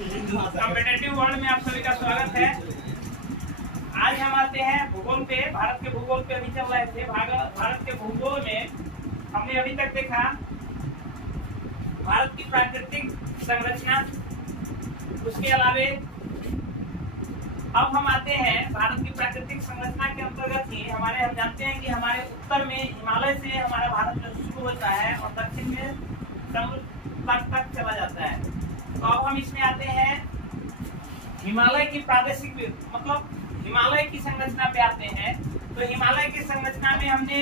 Competitive world में आप सभी का स्वागत है। आज हम आते हैं भूगोल पे। भारत के भूगोल पे अभी चल रहे थे। भारत के भूगोल में हमने अभी तक देखा भारत की प्राकृतिक संरचना। उसके अलावे अब हम आते हैं भारत की प्राकृतिक संरचना के अंतर्गत ही हम जानते हैं कि हमारे उत्तर में हिमालय से हमारा भारत जो शुरू होता है और दक्षिण में समुद्र तक चला जाता है। तो अब हम इसमें आते हैं हिमालय की प्रादेशिक मतलब हिमालय की संरचना पे आते हैं। तो हिमालय की संरचना में हमने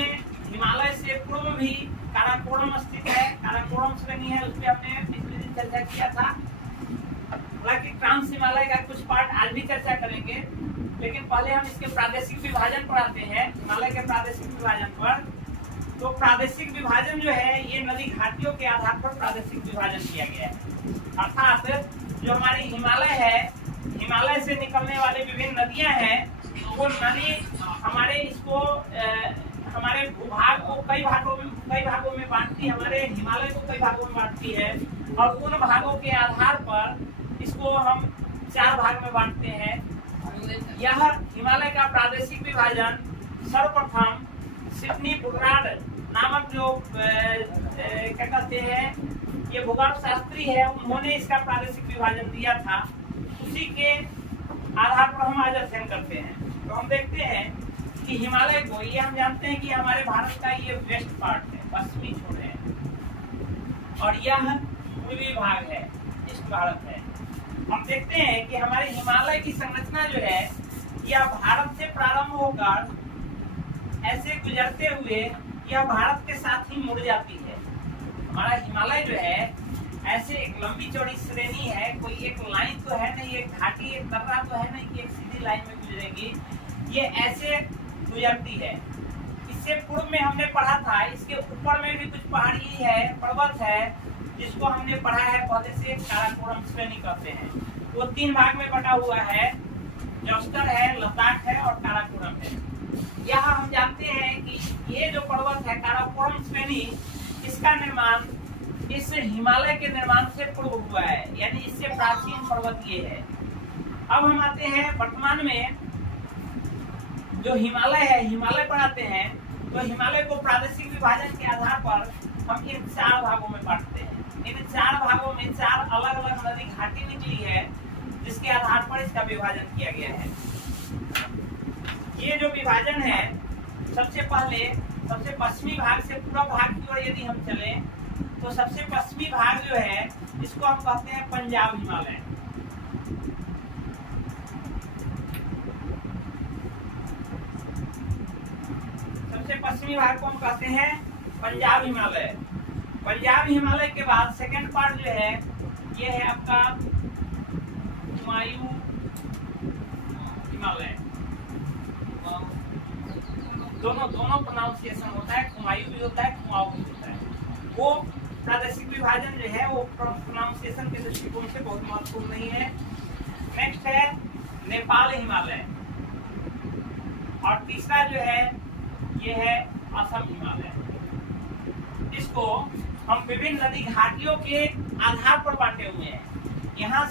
हिमालय से पूर्व भी काराकोरम स्थित है, काराकोरम श्रेणी है, उस पर हमने पिछले दिन चर्चा किया था। हालांकि ट्रांस हिमालय का कुछ पार्ट आज भी चर्चा करेंगे, लेकिन पहले हम इसके प्रादेशिक विभाजन पर आते हैं। हिमालय के प्रादेशिक विभाजन पर तो प्रादेशिक विभाजन जो है ये नदी घाटियों के आधार पर प्रादेशिक विभाजन किया गया है। अर्थात जो हमारी हिमालय है, हिमालय से निकलने वाले विभिन्न नदियां हैं, वो नदी हमारे इसको हमारे भूभाग को कई भागों में बांटती है, हमारे हिमालय को कई भागों में बांटती है और उन भागों के आधार पर इसको हम 4 भाग में बांटते हैं। यह हिमालय का प्रादेशिक विभाजन सर्वप्रथम सिडनी बुर्राड नामक जो क्या कहते हैं ये भूगोल शास्त्री है, उन्होंने इसका प्रादेशिक विभाजन दिया था। उसी के आधार पर हम आज अध्ययन करते हैं। तो हम देखते हैं कि हिमालय को ये हम जानते हैं कि हमारे भारत का ये वेस्ट पार्ट है, पश्चिमी छोर है, और यह पूर्वी भाग है, ईस्ट भारत है। हम देखते हैं कि हमारे हिमालय की संरचना जो है यह भारत से प्रारंभ होकर ऐसे गुजरते हुए यह भारत के साथ ही मुड़ जाती है। हमारा हिमालय जो है ऐसे एक लंबी चौड़ी श्रेणी है, कोई एक लाइन तो है नहीं, एक घाटी एक दर्रा तो है नहीं कि एक सीधी लाइन में गुजरेगी, ये ऐसे गुजरती है। इससे पूर्व में हमने पढ़ा था, इसके ऊपर में भी कुछ पहाड़ी है, पर्वत है, जिसको हमने पढ़ा है पहले से, काराकोरम श्रेणी कहते हैं। वो 3 भाग में बटा हुआ है, जौस्टर है, लद्दाख है और काराकोरम है। यहाँ हम जानते हैं कि ये जो पर्वत है काराकोरम श्रेणी, इसका निर्माण इस हिमालय के निर्माण से पूर्व हुआ है, यानी इससे प्राचीन पर्वत ये है। अब हम आते हैं वर्तमान में जो हिमालय है, हिमालय पर आते हैं। तो हिमालय को प्रादेशिक विभाजन के आधार पर हम इन 4 भागों में बांटते हैं। इन 4 भागों में 4 अलग अलग नदी घाटी निकली है, जिसके आधार पर इसका विभाजन किया गया है। ये जो विभाजन है, सबसे पहले सबसे पश्चिमी भाग से पूर्व भाग की ओर यदि हम चले तो सबसे पश्चिमी भाग जो है इसको हम कहते हैं पंजाब हिमालय। सबसे पश्चिमी भाग को हम कहते हैं पंजाब हिमालय। पंजाब हिमालय के बाद सेकंड पार्ट जो है ये है आपका कुमायूं हिमालय। दोनों प्रोनाउंसिएशन होता है, कुमायूं भी होता है, कुमाऊं भी होता है। वो प्रादेशिक विभाजन जो है वो प्रोनाउंसिएशन के दृष्टिकोण से बहुत महत्वपूर्ण नहीं है। नेक्स्ट है नेपाल हिमालय, और तीसरा जो है ये है असम हिमालय। इसको हम विभिन्न नदी घाटियों के आधार पर बांटे हुए हैं। यहाँ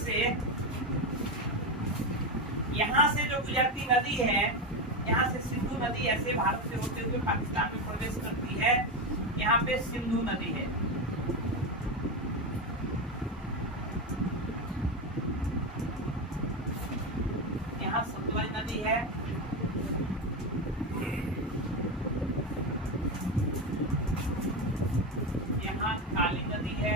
से जो गुजरती नदी है, यहाँ से सिंधु नदी ऐसे भारत से होते हुए पाकिस्तान में प्रवेश करती है, यहाँ पे सिंधु नदी है। यहाँ सतलज नदी है, यहाँ काली नदी है,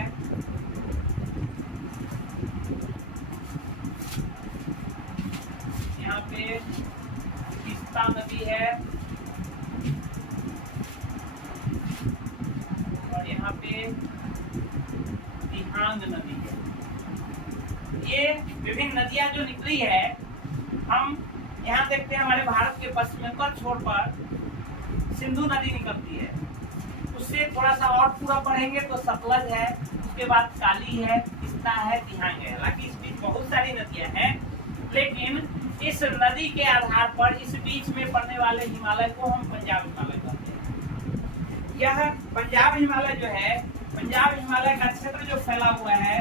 यहाँ पे तीस्ता नदी है, और यहाँ पे दिहांग नदी है। ये विभिन्न नदियां जो निकली है, हम यहाँ देखते हैं हमारे भारत के पश्चिमोत्तर छोर पर सिंधु नदी निकलती है। उससे थोड़ा सा और पूरा बढ़ेंगे तो सतलज है, उसके बाद काली है, तीस्ता है, दिहांग है। हालांकि इस बीच बहुत सारी नदियां हैं, लेकिन इस नदी के आधार पर इस बीच में पड़ने वाले हिमालय को हम पंजाब हिमालय कहते हैं। यह पंजाब हिमालय जो है, पंजाब हिमालय का क्षेत्र जो फैला हुआ है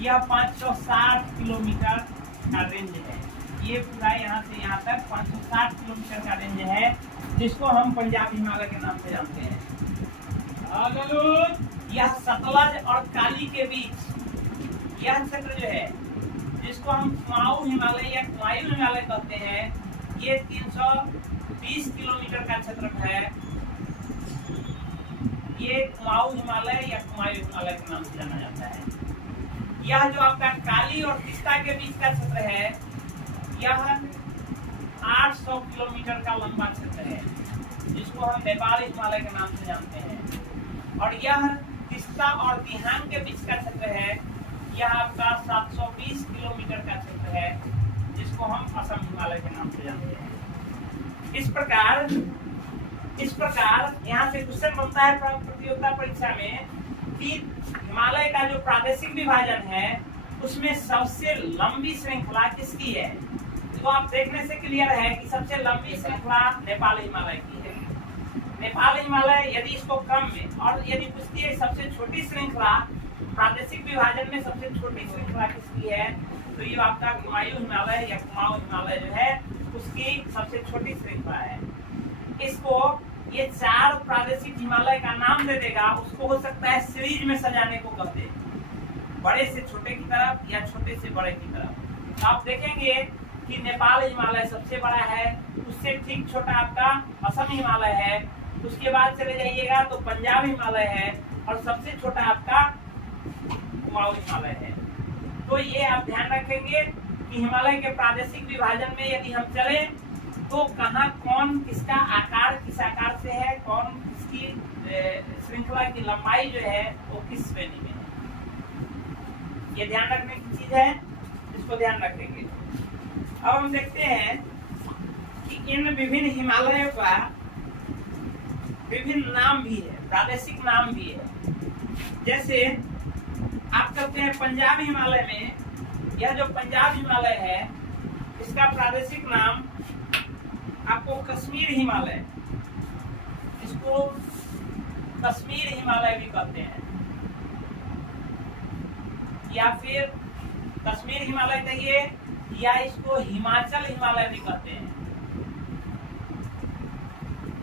यह 560 किलोमीटर का रेंज है। ये पूरा यहाँ से यहाँ तक 560 किलोमीटर का रेंज है, जिसको हम पंजाब हिमालय के नाम से जानते हैं। यह सतलज और काली के बीच यह क्षेत्र जो है, जिसको हम कुमाऊं हिमालय या कुमायूं हिमालय कहते हैं, ये 320 किलोमीटर का क्षेत्र है। ये कुमाऊं हिमालय या कुमायूं हिमालय के नाम से जाना जाता है। यह जो आपका काली और तीस्ता के बीच का क्षेत्र है, यह 800 किलोमीटर का लंबा क्षेत्र है, जिसको हम नेपाल हिमालय के नाम से जानते हैं। और यह तीस्ता और तिहांग के बीच का क्षेत्र है, यह आपका 720 किलोमीटर का क्षेत्र है, जिसको हम असम हिमालय के नाम से जानते हैं। इस प्रकार यहाँ से क्वेश्चन बनता है प्रतियोगिता परीक्षा में कि हिमालय का जो प्रादेशिक विभाजन है, उसमें सबसे लंबी श्रृंखला किसकी है। तो आप देखने से क्लियर है कि सबसे लंबी श्रृंखला नेपाल हिमालय की है। नेपाल हिमालय यदि इसको क्रम में, और यदि पूछती है सबसे छोटी श्रृंखला प्रादेशिक विभाजन में सबसे छोटी श्रृंखला किसकी है, तो ये आपका कुमायूं हिमालय या कुमाऊं हिमालय जो है, उसकी सबसे छोटी श्रृंखला है। इसको ये 4 प्रादेशिक हिमालय का नाम दे देगा, उसको हो सकता है सीरीज में सजाने को कहते हैं, बड़े से छोटे की तरफ या छोटे से बड़े की तरफ। तो आप देखेंगे कि नेपाल हिमालय सबसे बड़ा है, उससे ठीक छोटा आपका असम हिमालय है, उसके बाद चले जाइएगा तो पंजाब हिमालय है, और सबसे छोटा आपका कुमाऊं हिमालय है। तो ये आप ध्यान रखेंगे कि हिमालय के प्रादेशिक विभाजन में यदि हम चले तो कहाँ कौन किसका आकार किस आकार से है, कौन किसकी श्रृंखला की लंबाई जो है वो किस श्रेणी में है, ये ध्यान रखने की चीज है, इसको ध्यान रखेंगे। अब हम देखते हैं कि इन विभिन्न हिमालयों का विभिन्न नाम भी है, प्रादेशिक नाम भी है। जैसे आप कहते हैं पंजाब हिमालय में, यह जो पंजाब हिमालय है, इसका प्रादेशिक नाम आपको कश्मीर हिमालय, इसको कश्मीर हिमालय भी कहते हैं, या फिर कश्मीर हिमालय कहिए, या इसको हिमाचल हिमालय भी कहते हैं।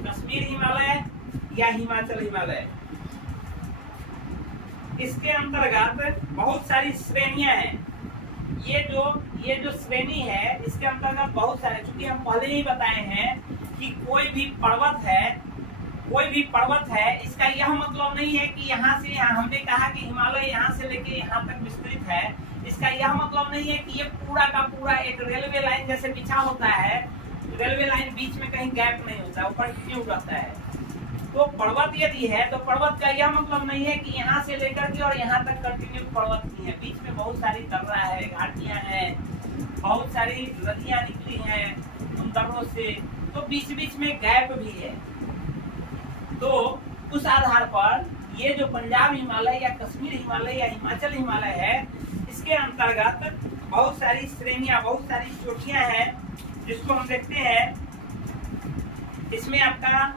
कश्मीर हिमालय या हिमाचल हिमालय, इसके अंतर्गत बहुत सारी श्रेणियां हैं। ये जो श्रेणी है, इसके अंतर्गत बहुत सारे, चूंकि हम पहले ही बताए हैं कि कोई भी पर्वत है, इसका यह मतलब नहीं है कि यहाँ से यहाँ, हमने कहा कि हिमालय यहाँ से लेके यहाँ तक विस्तृत है, इसका यह मतलब नहीं है कि ये पूरा का पूरा एक रेलवे लाइन जैसे बिछा होता है, रेलवे लाइन बीच में कहीं गैप नहीं होता, ऊपर क्यों रहता है। तो पर्वत यदि है तो पर्वत का यह मतलब नहीं है कि यहाँ से लेकर के और यहाँ तक कंटिन्यू पर्वत ही है, बीच में बहुत सारी दर्रा है, घाटियां हैं, बहुत सारी नदियां निकली हैं उन दर्रों से, तो बीच बीच में गैप भी है। तो उस आधार पर ये जो पंजाब हिमालय या कश्मीर हिमालय या हिमाचल हिमालय है, इसके अंतर्गत बहुत सारी श्रेणियां, बहुत सारी चोटियां हैं, जिसको हम देखते हैं। इसमें आपका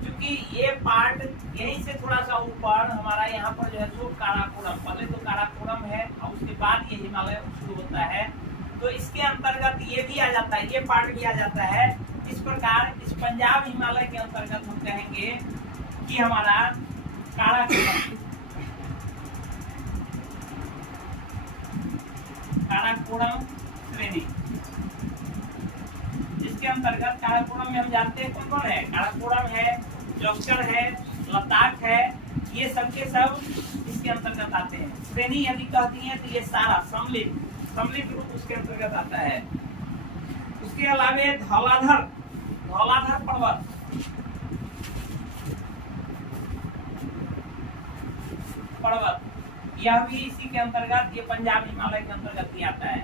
क्योंकि ये पार्ट यहीं से थोड़ा सा ऊपर हमारा यहाँ पर जो है सो काराकोरम, पहले तो काराकोरम है और उसके बाद ये हिमालय शुरू होता है, तो इसके अंतर्गत ये भी आ जाता है, ये पार्ट भी आ जाता है। इस प्रकार इस पंजाब हिमालय के अंतर्गत हम कहेंगे कि हमारा काराकोरम श्रेणी, जिसके अंतर्गत काराकोरम में हम जानते हैं कौन कौन है, काराकोरम है, जोगचर है, लद्दाख है, ये सब के सब इसके अंतर्गत आते हैं। श्रेणी यदि कहती है तो ये सारा सम्मिलित रूप उसके अंतर्गत आता है। उसके अलावे धौलाधर पर्वत यह भी इसी के अंतर्गत, ये पंजाब हिमालय के अंतर्गत ही आता है।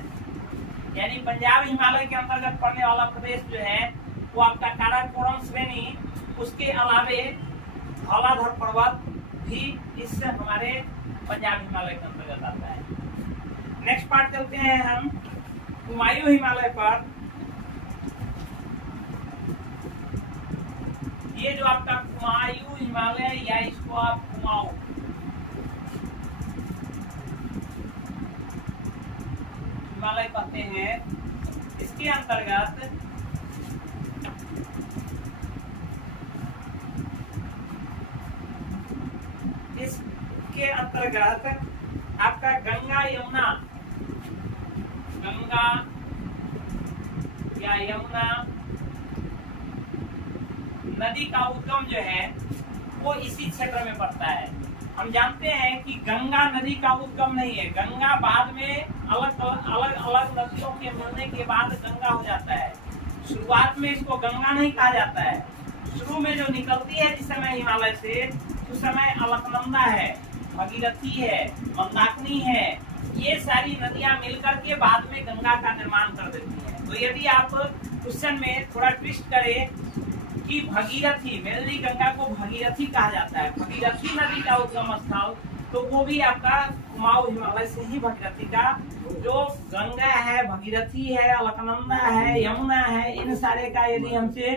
यानी पंजाब हिमालय के अंतर्गत पड़ने वाला प्रदेश जो है वो आपका काराकोरम श्रेणी, उसके अलावे धौलाधर पर्वत भी इससे हमारे पंजाब हिमालय के अंतर्गत आता है। नेक्स्ट पार्ट चलते हैं हम कुमायूं हिमालय पर। ये जो आपका कुमायूं हिमालय या इसको आप हिमालय कहते हैं। इसके अंतर्गत आपका गंगा यमुना नदी का उद्गम जो है वो इसी क्षेत्र में पड़ता है। हम जानते हैं कि गंगा नदी का उद्गम नहीं है, गंगा बाद में अलग नदियों के मिलने के बाद गंगा हो जाता है। शुरुआत में इसको गंगा नहीं कहा जाता है। शुरू में जो निकलती है जिस समय हिमालय से, उस समय अलकनंदा है, भगीरथी है, मंदाकिनी है, ये सारी नदियां मिलकर के बाद में गंगा का निर्माण कर देती है। तो यदि आप क्वेश्चन में थोड़ा ट्विस्ट करें कि भगीरथी, मेलनी गंगा को भगीरथी कहा जाता है, भगीरथी नदी का उद्गम स्थल, तो वो भी आपका कुमाऊं हिमालय से ही भगीरथी का, जो गंगा है, भगीरथी है, अलकनंदा है, यमुना है, इन सारे का यदि हमसे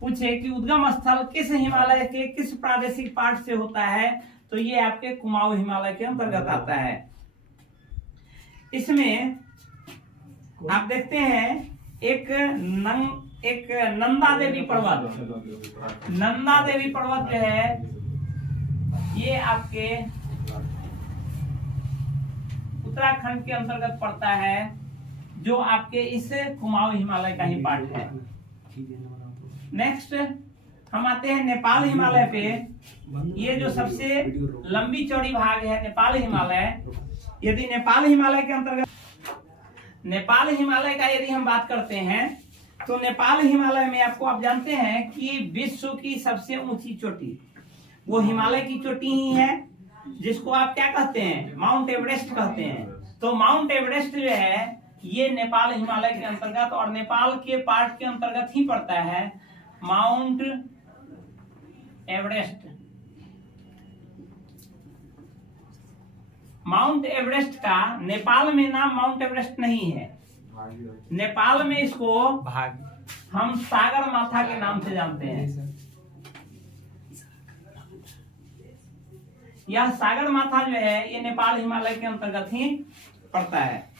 पूछे कि उद्गम स्थल किस हिमालय के किस प्रादेशिक पार्ट से होता है, तो ये आपके कुमाऊं हिमालय के अंतर्गत आता है। इसमें आप देखते हैं एक नंदा देवी पर्वत, नंदा देवी पर्वत जो है ये आपके उत्तराखंड के अंतर्गत पड़ता है, जो आपके इस कुमाऊं हिमालय का ही पार्ट है। नेक्स्ट हम आते हैं नेपाल हिमालय पे। ये जो सबसे लंबी चौड़ी भाग है नेपाल हिमालय, यदि नेपाल हिमालय के अंतर्गत नेपाल हिमालय का यदि हम बात करते हैं, तो नेपाल हिमालय में आपको आप जानते हैं कि विश्व की सबसे ऊंची चोटी वो हिमालय की चोटी ही है, जिसको आप क्या कहते हैं, माउंट एवरेस्ट कहते हैं। तो माउंट एवरेस्ट जो है ये नेपाल हिमालय के अंतर्गत और नेपाल के पार्ट के अंतर्गत ही पड़ता है, माउंट एवरेस्ट। माउंट एवरेस्ट का नेपाल में नाम माउंट एवरेस्ट नहीं है, नेपाल में इसको हम सागर माथा के नाम से जानते हैं। यह सागर माथा जो है ये नेपाल हिमालय के अंतर्गत ही पड़ता है।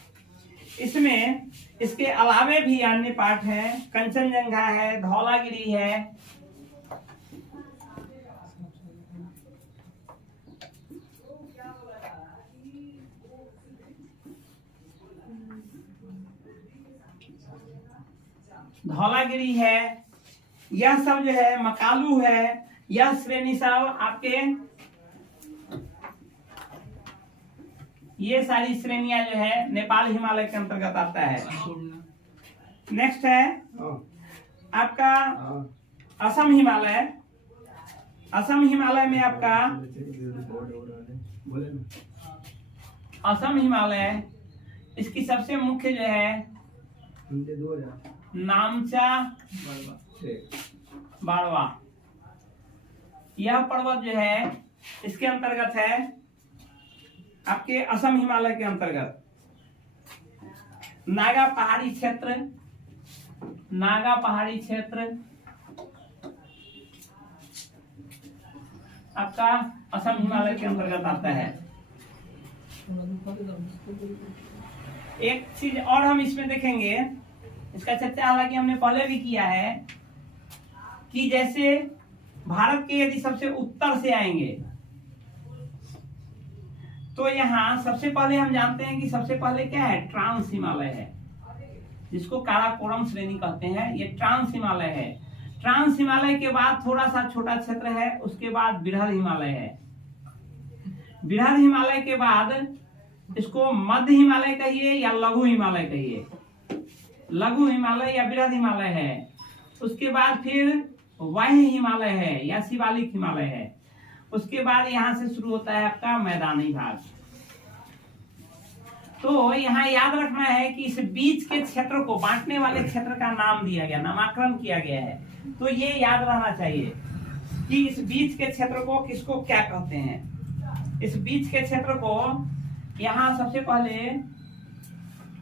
इसमें इसके अलावे भी अन्य पार्ट है, कंचनजंगा है, धौलागिरी है, धौलागिरी है, यह सब जो है मकालू है, यह श्रेणी सब आपके ये सारी श्रेणियां जो है नेपाल हिमालय के अंतर्गत आता है। नेक्स्ट है आपका असम हिमालय। असम हिमालय में आपका असम हिमालय, इसकी सबसे मुख्य जो है नामचा बाड़वा, यह पर्वत जो है इसके अंतर्गत है आपके असम हिमालय के अंतर्गत। नागा पहाड़ी क्षेत्र, नागा पहाड़ी क्षेत्र आपका असम हिमालय के अंतर्गत आता है। एक चीज और हम इसमें देखेंगे, इसका चर्चा हालांकि हमने पहले भी किया है, कि जैसे भारत के यदि सबसे उत्तर से आएंगे तो यहाँ सबसे पहले हम जानते हैं कि सबसे पहले क्या है, ट्रांस हिमालय है, जिसको काराकोरम श्रेणी कहते हैं, ये ट्रांस हिमालय है। ट्रांस हिमालय के बाद थोड़ा सा छोटा क्षेत्र है, उसके बाद बृहद हिमालय है। बृहद हिमालय के बाद इसको मध्य हिमालय कहिए या लघु हिमालय कहिए, लघु हिमालय या बृहद हिमालय है। उसके बाद फिर वाह्य हिमालय है या शिवालिक हिमालय है। उसके बाद यहां से शुरू होता है आपका मैदानी भाग। तो यहाँ याद रखना है कि इस बीच के क्षेत्र को, बांटने वाले क्षेत्र का नाम दिया गया, नामकरण किया गया है। तो ये याद रहना चाहिए कि इस बीच के क्षेत्र को किसको क्या कहते हैं। इस बीच के क्षेत्र को यहाँ सबसे पहले,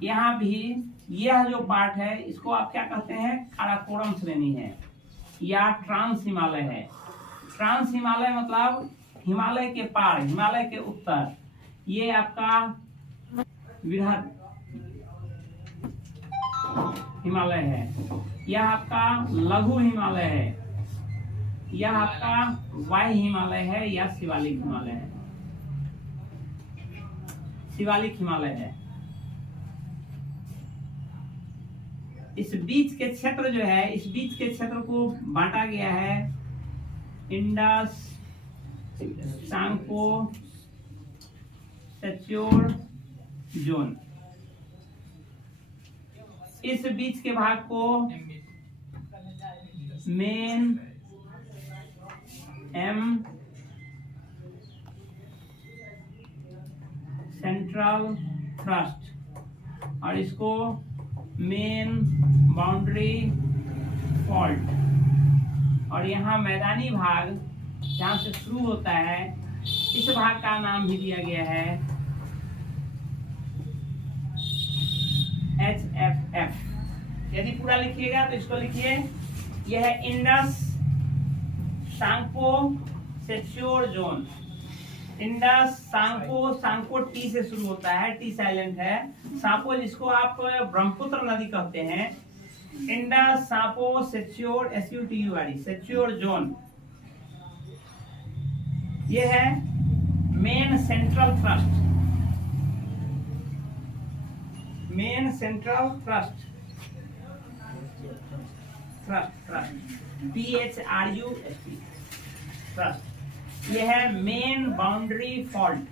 यहाँ भी यह जो पार्ट है इसको आप क्या कहते हैं, काराकोरम श्रेणी है या ट्रांस हिमालय है। ट्रांस हिमालय मतलब हिमालय के पार, हिमालय के उत्तर, ये आपका बृहद हिमालय है, यह आपका लघु हिमालय है, यह आपका वाय हिमालय है या शिवालिक हिमालय है, शिवालिक हिमालय है। इस बीच के क्षेत्र जो है, इस बीच के क्षेत्र को बांटा गया है इंडस, सांगपो, सेच्योर जोन। इस बीच के भाग को मेन एम, सेंट्रल थ्रस्ट, और इसको मेन बाउंड्री फॉल्ट, और यहाँ मैदानी भाग जहाँ से शुरू होता है, इस भाग का नाम भी दिया गया है HFF। यदि पूरा लिखिएगा तो इसको लिखिए, यह है Indus Tsangpo suture zone. Indus Tsangpo, Tsangpo T से शुरू होता है, टी साइलेंट है। सांपो जिसको आप ब्रह्मपुत्र नदी कहते हैं। इंडस सांपो सेच्योर SUTURE सेच्योर जोन, ये है main central thrust, main central thrust, THRUST thrust. ये है main boundary fault,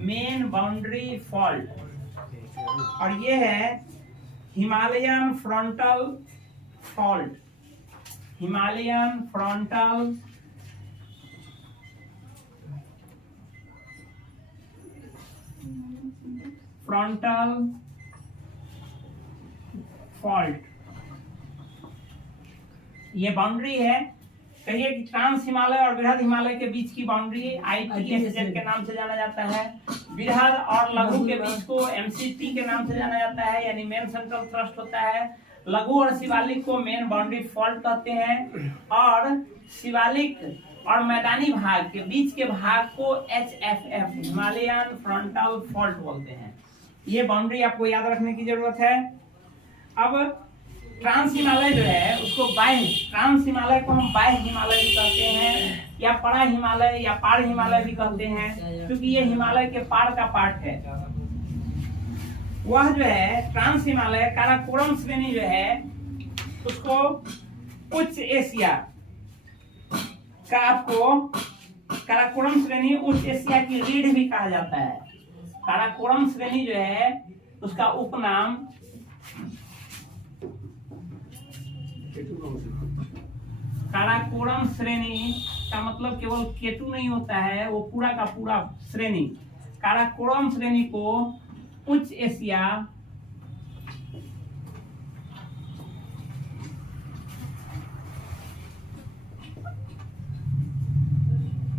main boundary fault, और ये है Himalayan frontal fault, Himalayan frontal fault. ये बाउंड्री है, कहिए कि ट्रांस हिमालय और बृहद हिमालय के बीच की बाउंड्री ITSZ के नाम से जाना जाता है। बृहद और लघु के बीच को MCT के नाम से जाना जाता है, यानी मेन सेंट्रल थ्रस्ट होता है। लघु और शिवालिक को मेन बाउंड्री फॉल्ट कहते हैं, और शिवालिक और मैदानी भाग के बीच के भाग को HFF हिमालयन फ्रंटल फॉल्ट बोलते हैं। ये बाउंड्री आपको याद रखने की जरूरत है। अब ट्रांस हिमालय जो है उसको बाह्य, ट्रांस हिमालय को हम बाह्य हिमालय भी कहते हैं, या परा हिमालय या पार हिमालय भी कहते हैं, क्योंकि ये हिमालय के पार का पार्ट है। वह जो है ट्रांस हिमालय काराकोरम श्रेणी जो है उसको उच्च एशिया का, आपको काराकोरम श्रेणी उच्च एशिया की रीढ़ भी कहा जाता है। काराकोरम श्रेणी जो है उसका उपनाम काराकोरम श्रेणी का मतलब केवल केटू नहीं होता है, वो पूरा का पूरा श्रेणी। काराकोरम श्रेणी को उच्च एशिया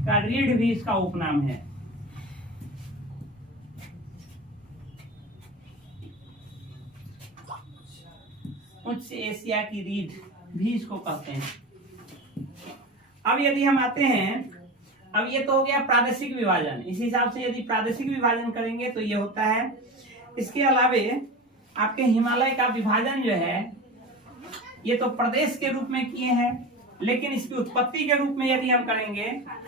का रीढ़ भी इसका उपनाम है। उच्च एशिया की रीढ़ भी इसको कहते हैं। अब यदि हम आते हैं, अब ये तो हो गया प्रादेशिक विभाजन। इस हिसाब से यदि प्रादेशिक विभाजन करेंगे तो ये होता है। इसके अलावे आपके हिमालय का विभाजन जो है ये तो प्रदेश के रूप में किए हैं, लेकिन इसकी उत्पत्ति के रूप में यदि हम करेंगे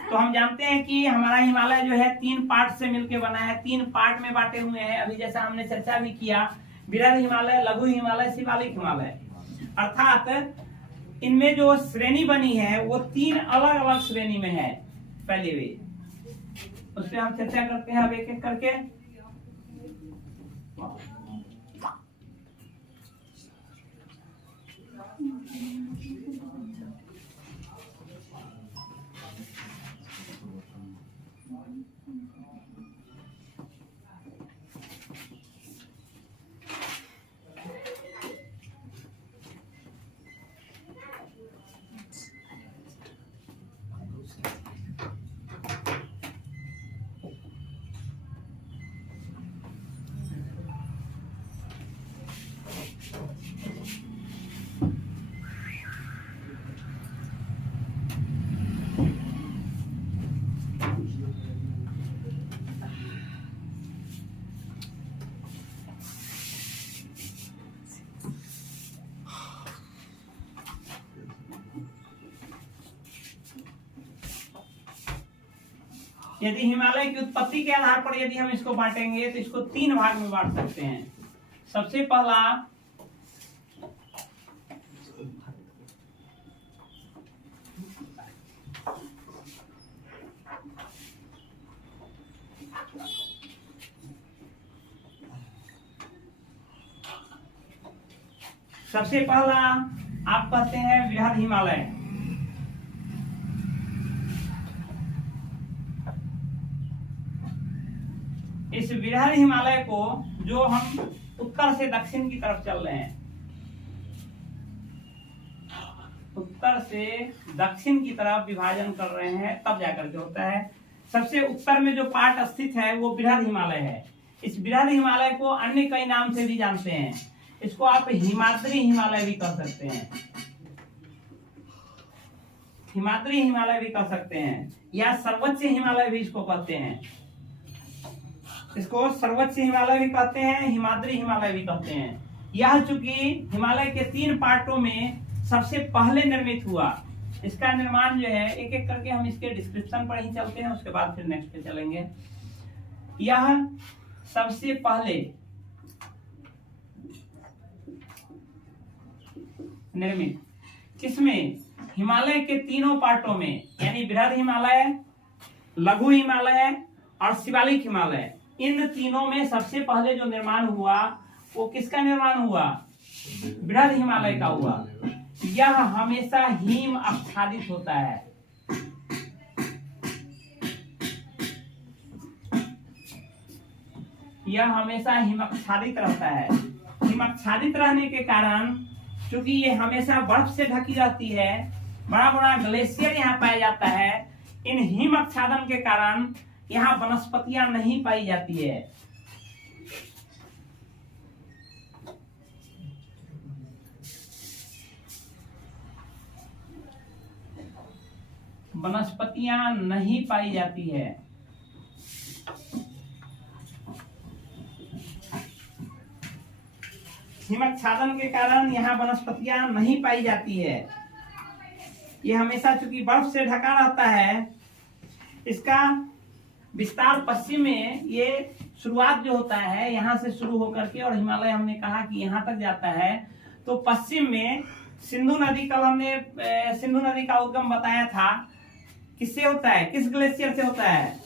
तो हम जानते हैं कि हमारा हिमालय जो है 3 पार्ट से मिलकर बना है, 3 पार्ट में बांटे हुए हैं। अभी जैसा हमने चर्चा भी किया, बृहद हिमालय, लघु हिमालय, शिवालिक हिमालय, अर्थात इनमें जो श्रेणी बनी है वो 3 अलग अलग श्रेणी में है फैली हुई। उस पर हम चर्चा करते हैं अब एक एक करके। यदि हिमालय की उत्पत्ति के आधार पर यदि हम इसको बांटेंगे तो इसको 3 भाग में बांट सकते हैं। सबसे पहला आप कहते हैं बृहद हिमालय। इस बृहद हिमालय को जो हम उत्तर से दक्षिण की तरफ चल रहे हैं, उत्तर से दक्षिण की तरफ विभाजन कर रहे हैं, तब जाकर के होता है। सबसे उत्तर में जो पार्ट स्थित है वो बृहद हिमालय है। इस बृहद हिमालय को अन्य कई नाम से भी जानते हैं। इसको आप हिमाद्री हिमालय भी कह सकते हैं, हिमाद्री हिमालय भी कह सकते हैं, या सर्वोच्च हिमालय भी इसको कहते हैं। इसको सर्वोच्च हिमालय भी कहते हैं, हिमाद्री हिमालय भी कहते हैं। यह चूंकि हिमालय के 3 पार्टों में सबसे पहले निर्मित हुआ, इसका निर्माण जो है एक एक करके हम इसके डिस्क्रिप्शन पर ही चलते हैं, उसके बाद फिर नेक्स्ट पे चलेंगे। यह सबसे पहले निर्मित किसमें? हिमालय के 3 पार्टों में, यानी बृहद हिमालय, लघु हिमालय और शिवालिक हिमालय। इन तीनों में सबसे पहले जो निर्माण हुआ वो किसका निर्माण हुआ? बृहद हिमालय का हुआ। यह हमेशा हिम आच्छादित होता है। यह हमेशा हिमाच्छादित रहता है। हिमाच्छादित रहने के कारण क्योंकि ये हमेशा बर्फ से ढकी रहती है, बड़ा बड़ा ग्लेशियर यहाँ पाया जाता है। इन हिम आच्छादन के कारण यहाँ वनस्पतियां नहीं पाई जाती है। वनस्पतियां नहीं पाई जाती है। हिमाच्छादन के कारण यहाँ वनस्पतियां नहीं पाई जाती है। ये हमेशा चूंकि बर्फ से ढका रहता है, इसका विस्तार पश्चिम में, ये शुरुआत जो होता है यहाँ से शुरू होकर के, और हिमालय हमने कहा कि यहाँ तक जाता है। तो पश्चिम में सिंधु नदी, कल हमने सिंधु नदी का उद्गम बताया था, किससे होता है? किस ग्लेशियर से होता है?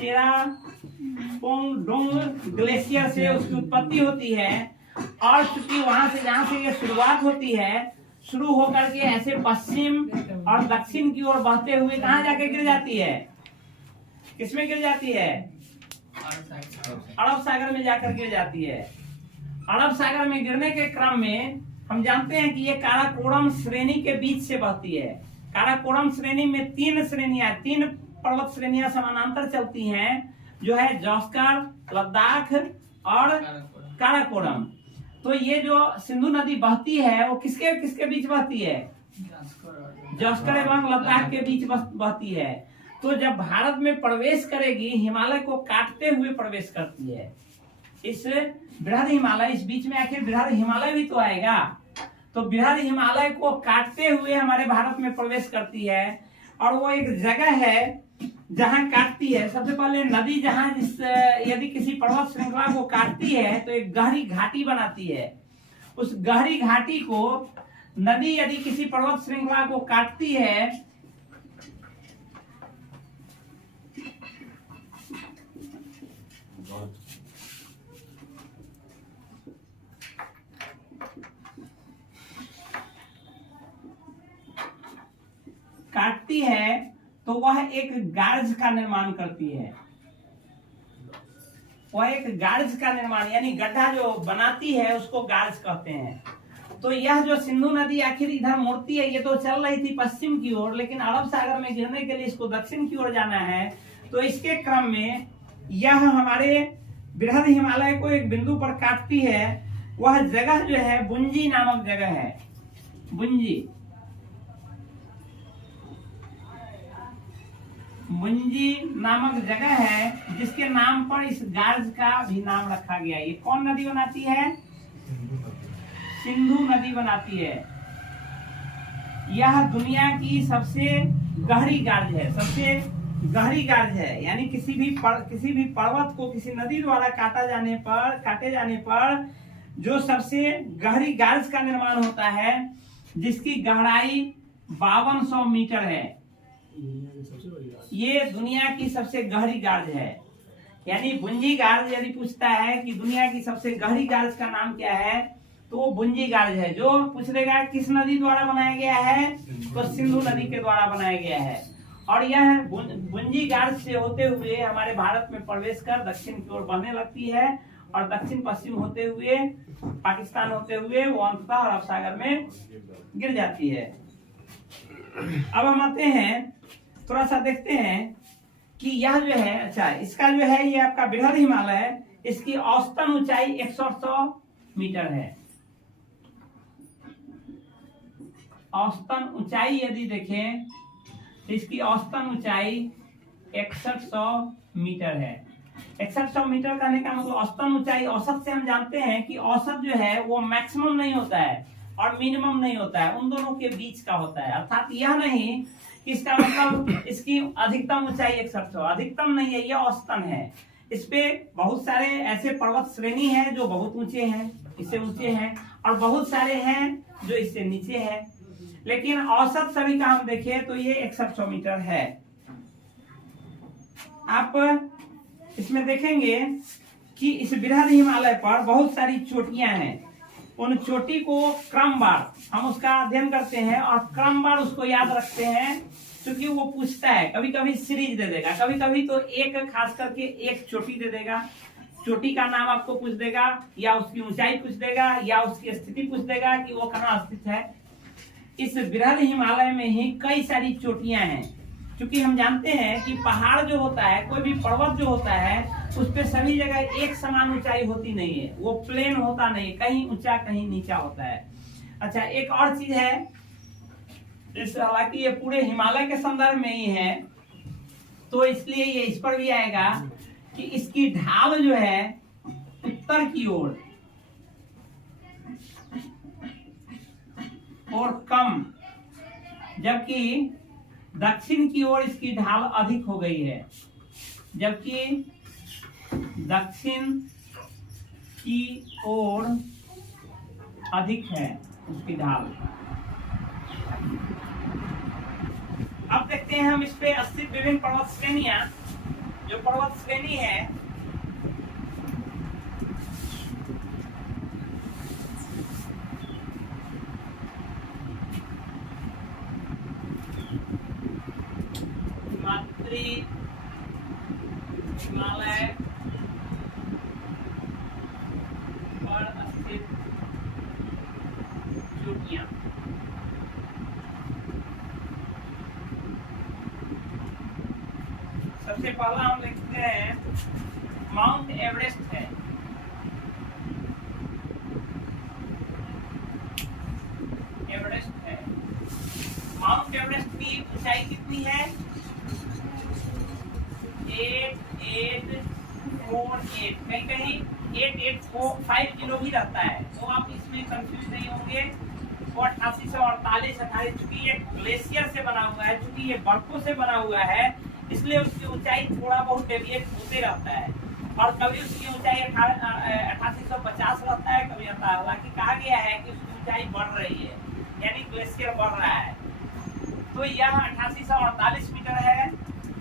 चेरापूंगडोंग ग्लेशियर से उसकी उत्पत्ति होती है। और चूंकि वहां से, जहां से ये शुरुआत होती है, शुरू होकर के ऐसे पश्चिम और दक्षिण की ओर बहते हुए कहाँ जाके गिर जाती है? किसमें गिर जाती है? अरब सागर में जाकर गिर जाती है। अरब सागर में गिरने के क्रम में हम जानते हैं कि ये काराकोरम श्रेणी के बीच से बहती है। काराकोरम श्रेणी में 3 श्रेणियां, 3 पर्वत श्रेणियां समानांतर चलती हैं, जो है जौस्कर, लद्दाख और काराकोरम। तो ये जो सिंधु नदी बहती है वो किसके किसके बीच बहती है? जौस्कर एवं लद्दाख के बीच बहती है। तो जब भारत में प्रवेश करेगी, हिमालय को काटते हुए प्रवेश करती है। इस बृहद हिमालय, इस बीच में आखिर बृहद हिमालय भी तो आएगा। तो बृहद हिमालय को काटते हुए हमारे भारत में प्रवेश करती है। और वो एक जगह है जहां काटती है। सबसे पहले नदी जहां यदि किसी पर्वत श्रृंखला को काटती है तो एक गहरी घाटी बनाती है। उस गहरी घाटी को नदी यदि किसी पर्वत श्रृंखला को काटती है तो वह एक गार्ज का निर्माण करती है। वह एक गार्ज का निर्माण, यानी गड्ढा जो बनाती है उसको गार्ज कहते हैं। तो यह जो सिंधु नदी आखिर इधर मुड़ती है, ये तो चल रही थी पश्चिम की ओर, लेकिन अरब सागर में गिरने के लिए इसको दक्षिण की ओर जाना है। तो इसके क्रम में यह हमारे बृहद हिमालय को एक बिंदु पर काटती है। वह जगह जो है बुंजी नामक जगह है। बुंजी नामक जगह है, जिसके नाम पर इस गार्ज का भी नाम रखा गया। ये कौन नदी बनाती है? सिंधु नदी बनाती है। यह दुनिया की सबसे गहरी गार्ज है, सबसे गहरी गार्ज है। यानी किसी भी पर्वत को किसी नदी द्वारा काटे जाने पर जो सबसे गहरी गार्ज का निर्माण होता है, जिसकी गहराई 5200 मीटर है। ये दुनिया की सबसे गहरी गार्ज है। यानी बुंजी गार्ज यदि पूछता है कि दुनिया की सबसे गहरी गार्ज का नाम क्या है, तो वो बुंजी गार्ज है। जो पूछ लेगा किस नदी द्वारा बनाया गया है, तो सिंधु नदी के द्वारा बनाया गया है। और यह बुंजी गार्ज से होते हुए हमारे भारत में प्रवेश कर दक्षिण की ओर बढ़ने लगती है और दक्षिण पश्चिम होते हुए पाकिस्तान होते हुए वो अंततः अरब सागर में गिर जाती है। अब हम आते हैं, थोड़ा सा देखते हैं कि यह जो है, अच्छा इसका जो है ये आपका बृहद हिमालय है, इसकी औसतन ऊंचाई 100 मीटर है। औसतन ऊंचाई यदि देखें तो इसकी औसतन ऊंचाई 6100 मीटर है। 6100 मीटर कहने का मतलब औसतन ऊंचाई, औसत से हम जानते हैं कि औसत जो है वो मैक्सिमम नहीं होता है और मिनिमम नहीं होता है, उन दोनों के बीच का होता है। अर्थात यह नहीं कि इसका मतलब इसकी अधिकतम ऊंचाई 6100, अधिकतम नहीं है, यह औसतन है। इस पे बहुत सारे ऐसे पर्वत श्रेणी हैं जो बहुत ऊंचे हैं, इससे ऊंचे हैं, और बहुत सारे हैं जो इससे नीचे हैं, लेकिन औसत सभी का हम देखें तो ये 6100 मीटर है। आप इसमें देखेंगे कि इस बृहद हिमालय पर बहुत सारी चोटियां हैं। उन चोटी को क्रमवार हम उसका अध्ययन करते हैं और क्रमवार उसको याद रखते हैं, क्योंकि वो पूछता है, कभी कभी सीरीज दे देगा, कभी कभी तो एक खास करके एक चोटी दे देगा, चोटी का नाम आपको पूछ देगा, या उसकी ऊंचाई पूछ देगा, या उसकी स्थिति पूछ देगा कि वो कहाँ स्थित है। इस बृहद हिमालय में ही कई सारी चोटियां हैं, क्योंकि हम जानते हैं कि पहाड़ जो होता है, कोई भी पर्वत जो होता है, उस पे सभी जगह एक समान ऊंचाई होती नहीं है, वो प्लेन होता नहीं, कहीं ऊंचा कहीं नीचा होता है। अच्छा, एक और चीज है, हालांकि ये पूरे हिमालय के संदर्भ में ही है, तो इसलिए ये इस पर भी आएगा कि इसकी ढाल जो है उत्तर की ओर और कम, जबकि दक्षिण की ओर इसकी ढाल अधिक हो गई है, जबकि दक्षिण की ओर अधिक है उसकी ढाल। अब देखते हैं हम इस पे स्थित विभिन्न पर्वत श्रेणियां। जो पर्वत श्रेणी है, हिमालय पर स्थित चोटियां। सबसे पहला हम लिखते हैं माउंट एवरेस्ट है। एवरेस्ट है। माउंट एवरेस्ट की ऊंचाई कितनी है? 8848, कहीं कहीं 8845 किलो भी रहता है, तो आप इसमें कंफ्यूज नहीं होंगे। वो 8848, चूंकि ये ग्लेशियर से बना हुआ है, चूंकि ये बर्फों से बना हुआ है, इसलिए उसकी ऊंचाई थोड़ा बहुत डेविएट होते रहता है, और कभी उसकी ऊंचाई 8850 रहता है, कभी रहता है। हालांकि कहा गया है कि उसकी ऊंचाई बढ़ रही है, यानी ग्लेशियर बढ़ रहा है। तो यह 8848 मीटर है,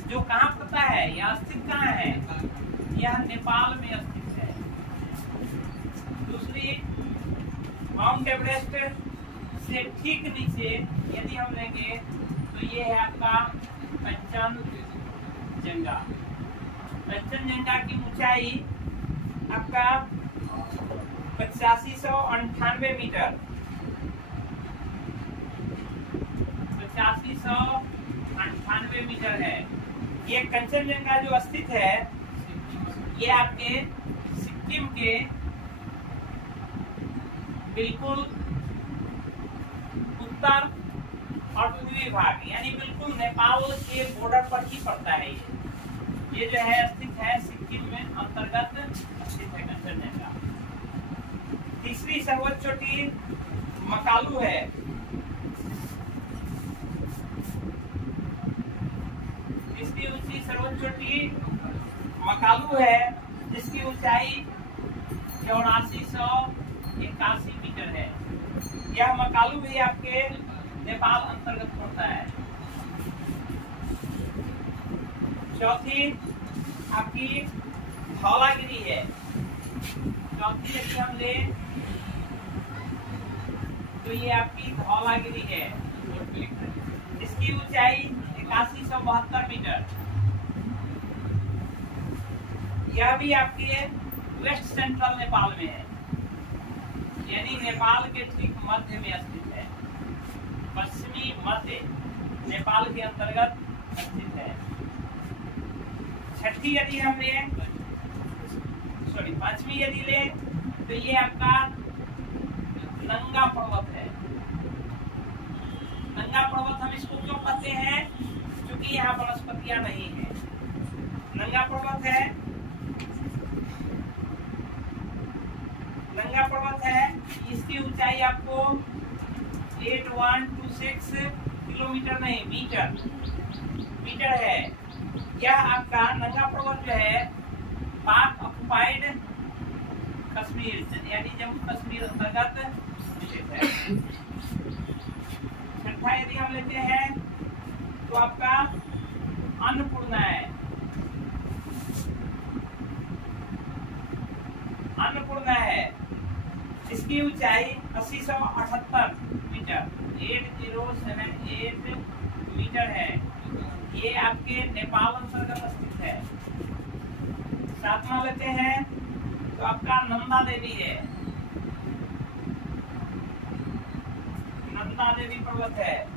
जो कहाँ पड़ता है, यह स्थित कहाँ है? यह नेपाल में स्थित है। दूसरी, माउंट एवरेस्ट से ठीक नीचे यदि हम लेंगे तो ये है आपका कंचनजंगा। कंचनजंगा की ऊंचाई आपका 8598 मीटर, 8598 मीटर है। ये कंचनजंगा जो स्थित है, ये आपके सिक्किम के बिल्कुल उत्तर और पूर्वी भाग, यानी बिल्कुल नेपाल के बॉर्डर पर ही पड़ता है। ये जो है स्थित है सिक्किम में अंतर्गत स्थित है कंचनजंगा। तीसरी सर्वोच्च चोटी मकालू है। मकालू है जिसकी ऊंचाई 8481 मीटर है। यह मकालू भी आपके नेपाल अंतर्गत पड़ता है। चौथी आपकी धौलागिरी है। चौथी यदि हम ले तो ये आपकी धौलागिरी है, इसकी ऊंचाई 8172 मीटर। यह भी आपके वेस्ट सेंट्रल नेपाल में है, यानी नेपाल के ठीक मध्य में स्थित है, पश्चिमी मध्य नेपाल के अंतर्गत स्थित है। छठी यदि हम ले पांचवी यदि ले तो ये आपका नंगा पर्वत है। नंगा पर्वत हम इसको क्यों कहते हैं? क्योंकि यहाँ वनस्पतियां नहीं है। नंगा पर्वत है, नंगा पर्वत है, इसकी ऊंचाई आपको 8126 किलोमीटर नहीं मीटर है। यह आपका नंगा पर्वत जो है पाक ऑक्युपाइड कश्मीर यानी जम्मू कश्मीर अंतर्गत स्थित है। छठा यदि हम लेते हैं तो आपका अन्नपूर्णा है। अन्नपूर्णा है, इसकी ऊंचाई 8078 मीटर 8078 मीटर है। ये आपके नेपाल अंतर्गत स्थित है। सातवां लेते हैं तो आपका नंदा देवी है। नंदा देवी पर्वत है,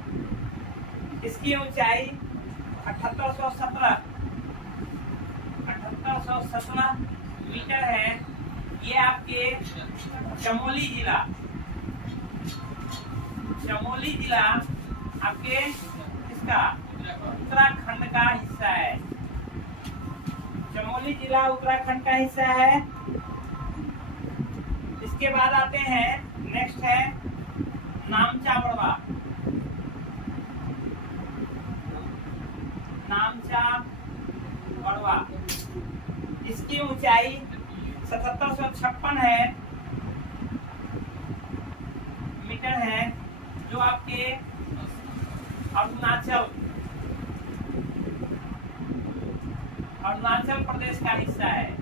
इसकी ऊंचाई 7817 मीटर है। ये आपके चमोली जिला आपके इसका उत्तराखंड का हिस्सा है। चमोली जिला उत्तराखंड का हिस्सा है। इसके बाद आते हैं, नेक्स्ट है नामचा बड़वा। इसकी ऊंचाई 7756 मीटर है, जो आपके अरुणाचल प्रदेश का हिस्सा है।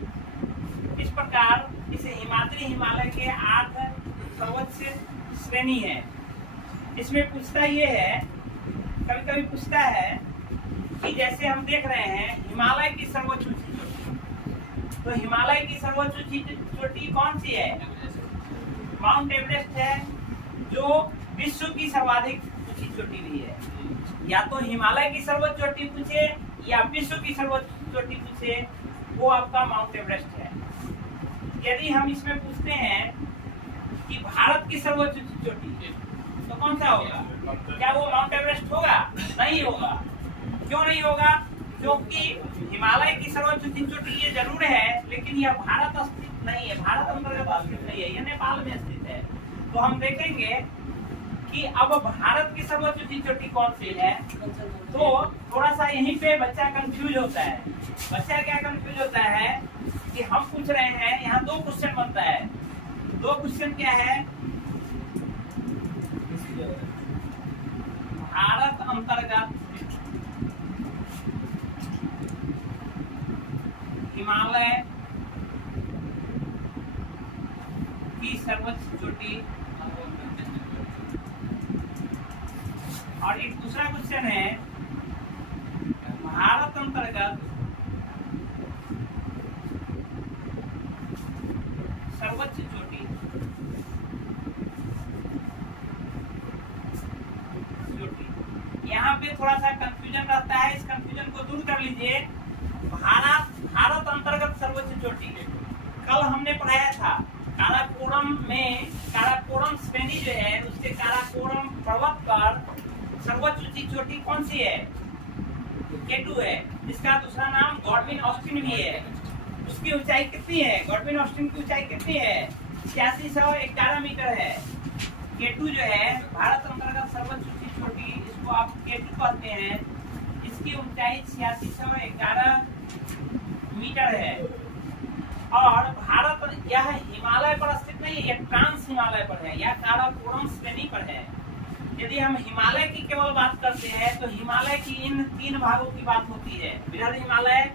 इस प्रकार इसे हिमालय के 8 सर्वोच्च श्रेणी है। इसमें पूछता ये है, कभी पूछता है कि जैसे हम देख रहे हैं हिमालय की सर्वोच्च ऊंची चोटी, तो हिमालय की सर्वोच्च ऊंची चोटी कौन सी है? माउंट एवरेस्ट है, जो विश्व की सर्वाधिक ऊंची चोटी भी है। या तो हिमालय की सर्वोच्च चोटी पूछे या विश्व की सर्वोच्च चोटी पूछे, वो आपका माउंट एवरेस्ट है। यदि हम इसमें पूछते हैं कि भारत की सर्वोच्च चोटी, तो कौन सा होगा? क्या वो माउंट एवरेस्ट होगा? नहीं होगा। क्यों नहीं होगा? क्योंकि हिमालय की सर्वोच्च चोटी ये जरूर है, लेकिन यह भारत स्थित नहीं है, भारत अंतर्गत स्थित नहीं है, यह नेपाल में स्थित है। तो हम देखेंगे कि अब भारत की सर्वोच्च चोटी कौन सी है। तो थोड़ा सा यहीं पे बच्चा कंफ्यूज होता है। बच्चा क्या कंफ्यूज होता है कि हम पूछ रहे हैं, यहाँ 2 क्वेश्चन बनता है। 2 क्वेश्चन क्या है? भारत अंतर्गत हिमालय की सर्वोच्च चोटी, और एक दूसरा क्वेश्चन है भारत अंतर्गत सर्वोच्च चोटी। यहाँ पे थोड़ा सा कंफ्यूजन रहता है, इस कंफ्यूजन को दूर कर लीजिए। भारत अंतर्गत सर्वोच्च चोटी कल हमने पढ़ाया था काराकोरम श्रेणी जो है, उसके काराकोरम पर्वत पर सर्वोच्च ऊंची चोटी कौन सी है? K2 है। इसका दूसरा नाम गॉडविन ऑस्टिन भी है। उसकी ऊंचाई कितनी है? गॉडविन ऑस्टिन की ऊंचाई कितनी है? 8611 मीटर है। K2 जो है भारत अंतर्गत सर्वोच्च ऊंची चोटी, इसको आप K2 कहते हैं। इसकी ऊंचाई 8611 मीटर है। और भारत यह हिमालय पर स्थित नहीं है, यह ट्रांस हिमालय पर है, यह काराकोरम श्रेणी पर है। यदि हम हिमालय की केवल बात करते हैं तो हिमालय की इन 3 भागों की बात होती है, बृहद हिमालय,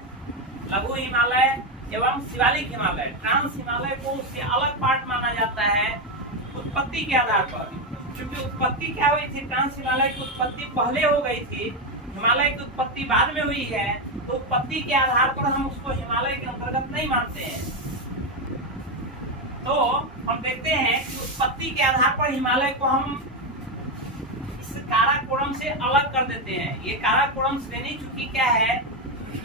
लघु हिमालय एवं शिवालिक हिमालय। ट्रांस हिमालय को उससे अलग पार्ट माना जाता है उत्पत्ति के आधार पर, क्योंकि उत्पत्ति क्या हुई थी, ट्रांस हिमालय की उत्पत्ति पहले हो गई थी, हिमालय की उत्पत्ति बाद में हुई है, तो उत्पत्ति के आधार पर हम उसको हिमालय के अंतर्गत नहीं मानते हैं। तो हम देखते हैं कि उत्पत्ति के आधार पर हिमालय को हम इस काराकोरम से अलग कर देते हैं। ये काराकोरम श्रेणी चूंकि क्या है,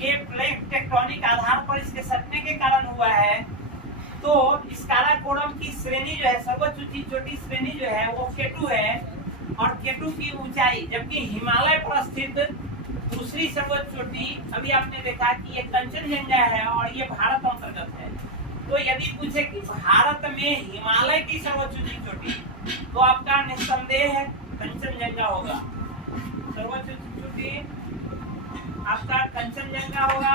ये प्लेट टेक्टोनिक आधार पर इसके सटने के कारण हुआ है, तो इस काराकोरम की श्रेणी जो है, सर्वोच्च चोटी श्रेणी जो है वो K2 है, और K2 की ऊंचाई, जबकि हिमालय पर स्थित दूसरी सर्वोच्च चोटी अभी आपने देखा कि ये कंचनजंगा है और ये भारत अंतर्गत है। तो यदि पूछे कि भारत में हिमालय की सर्वोच्च चोटी, तो आपका निस्संदेह है कंचनजंगा होगा। सर्वोच्च चोटी आपका कंचनजंगा होगा,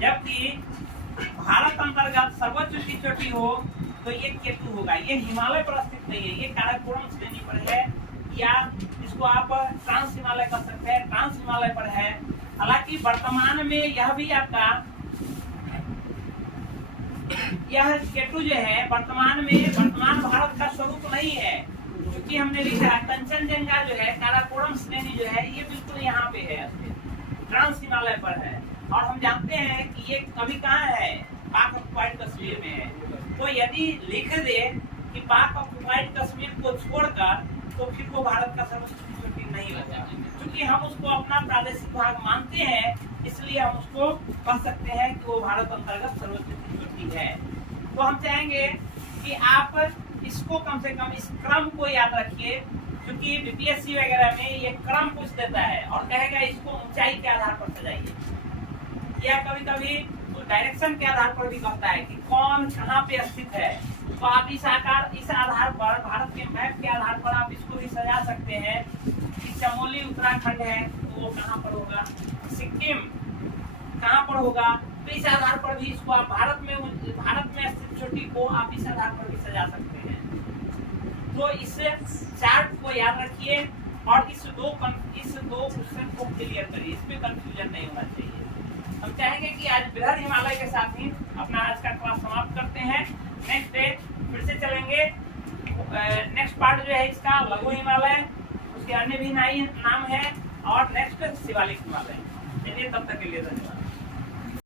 जबकि भारत अंतर्गत सर्वोच्च चोटी हो तो ये K2 होगा। ये हिमालय पर स्थित नहीं है, ये काराकोरम श्रेणी पर है, या इसको आप ट्रांस हिमालय कह सकते हैं, ट्रांस हिमालय पर है। हालांकि वर्तमान में यह भी आपका यह K2 जो है वर्तमान भारत का स्वरूप नहीं है, क्योंकि हमने लिखा कंचनजंगा जो है काराकोरम श्रेणी जो है ये बिल्कुल यहाँ पे है, ट्रांस हिमालय पर है। और हम जानते हैं कि ये अभी कहाँ है, पाक ऑक्युपाइड कश्मीर में है। तो यदि लिख दे कि पाक ऑक्युपाइड कश्मीर को छोड़कर, तो फिर वो भारत का सर्वोच्च चोटी नहीं होगा, क्योंकि हम उसको अपना प्रादेशिक भाग मानते हैं, इसलिए हम उसको कह सकते हैं कि वो भारत अंतर्गत सर्वोच्च चोटी है। तो हम चाहेंगे कि आप इसको कम से कम इस क्रम को याद रखिए, क्योंकि बीपीएससी वगैरह में ये क्रम पूछ देता है और कहेगा इसको ऊंचाई के आधार पर सजाइए, या कभी कभी तो डायरेक्शन के आधार पर भी कहता है कि कौन कहाँ पे स्थित है। तो आप इस आधार पर, भारत के मैप के आधार पर आप इसको भी सजा सकते हैं कि चमोली उत्तराखंड है तो वो कहाँ पर होगा, सिक्किम कहाँ पर होगा। तो इस आधार पर भी इसको आप भारत में स्थित चोटी को आप इस आधार पर भी सजा सकते हैं। तो इस चार्ट को याद रखिए और इस दो क्वेश्चन को क्लियर करिए, इसमें कंफ्यूजन नहीं होना चाहिए। हम चाहेंगे कि आज बृहद हिमालय के साथ ही अपना आज का क्लास समाप्त करते हैं। नेक्स्ट डे फिर से चलेंगे। नेक्स्ट पार्ट जो है इसका लघु हिमालय, उसके अन्य भी नाम है, और नेक्स्ट शिवालिक हिमालय। चलिए तब तक के लिए धन्यवाद।